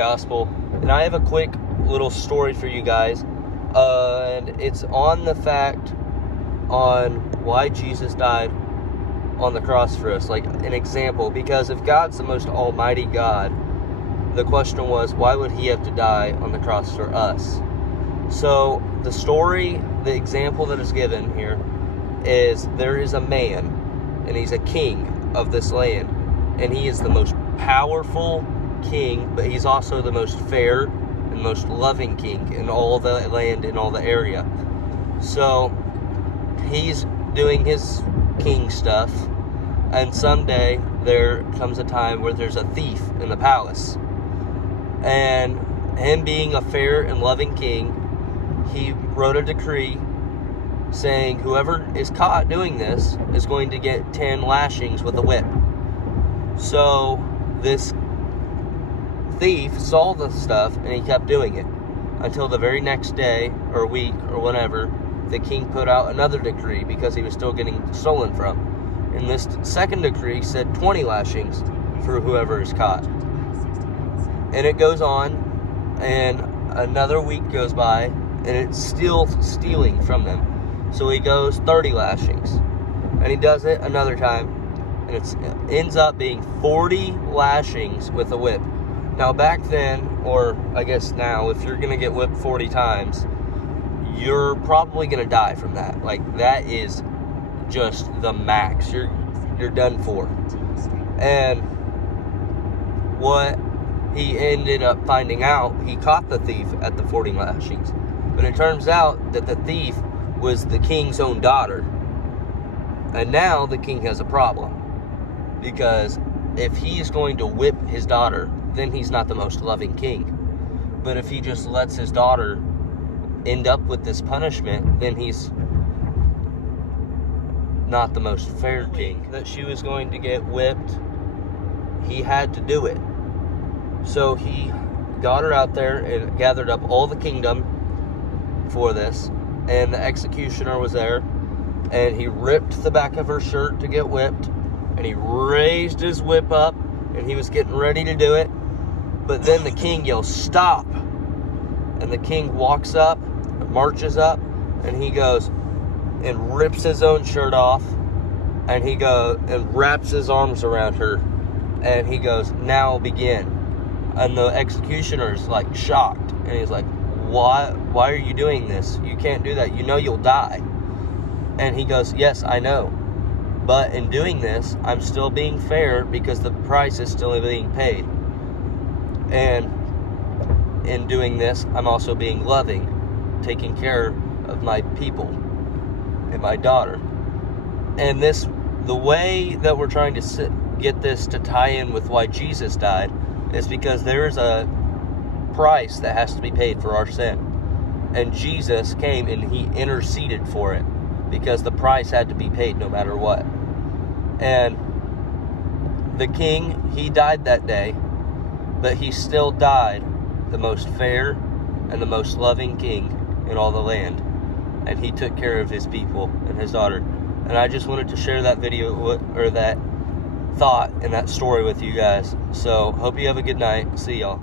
gospel, and I have a quick little story for you guys, and it's on the fact on why Jesus died on the cross for us, like an example, because if God's the most almighty God, the question was, why would he have to die on the cross for us? So the story, the example that is given here is there is a man, and he's a king of this land, and he is the most powerful king, but he's also the most fair and most loving king in all the land, in all the area. So he's doing his king stuff, and someday there comes a time where there's a thief in the palace, and him being a fair and loving king, he wrote a decree saying whoever is caught doing this is going to get 10 lashings with a whip. So this thief saw the stuff and he kept doing it until the very next day or week or whenever the king put out another decree, because he was still getting stolen from. And this second decree said 20 lashings for whoever is caught. And it goes on, and another week goes by, and it's still stealing from them. So he goes 30 lashings, and he does it another time, and it ends up being 40 lashings with a whip. Now back then, or I guess now, if you're going to get whipped 40 times, you're probably going to die from that. Like, that is just the max. You're done for. And what he ended up finding out, he caught the thief at the 40 lashings. But it turns out that the thief was the king's own daughter. And now the king has a problem, because if he is going to whip his daughter, then he's not the most loving king. But if he just lets his daughter end up with this punishment, then he's not the most fair king. That she was going to get whipped, he had to do it. So he got her out there and gathered up all the kingdom for this, and the executioner was there, and he ripped the back of her shirt to get whipped, and he raised his whip up, and he was getting ready to do it, but then the king yells, "Stop!" And the king walks up, marches up, and he goes and rips his own shirt off, and he goes and wraps his arms around her, and he goes, "Now begin." And the executioner's like shocked, and he's like, why are you doing this? You can't do that. You know you'll die. And he goes, "Yes, I know. But in doing this, I'm still being fair, because the price is still being paid. And in doing this, I'm also being loving, taking care of my people and my daughter." And the way that we're trying to get this to tie in with why Jesus died is because there is a price that has to be paid for our sin. And Jesus came and he interceded for it, because the price had to be paid no matter what. And the king, he died that day, but he still died the most fair and the most loving king in all the land. And he took care of his people and his daughter. And I just wanted to share that video, or that thought and that story with you guys. So hope you have a good night. See y'all.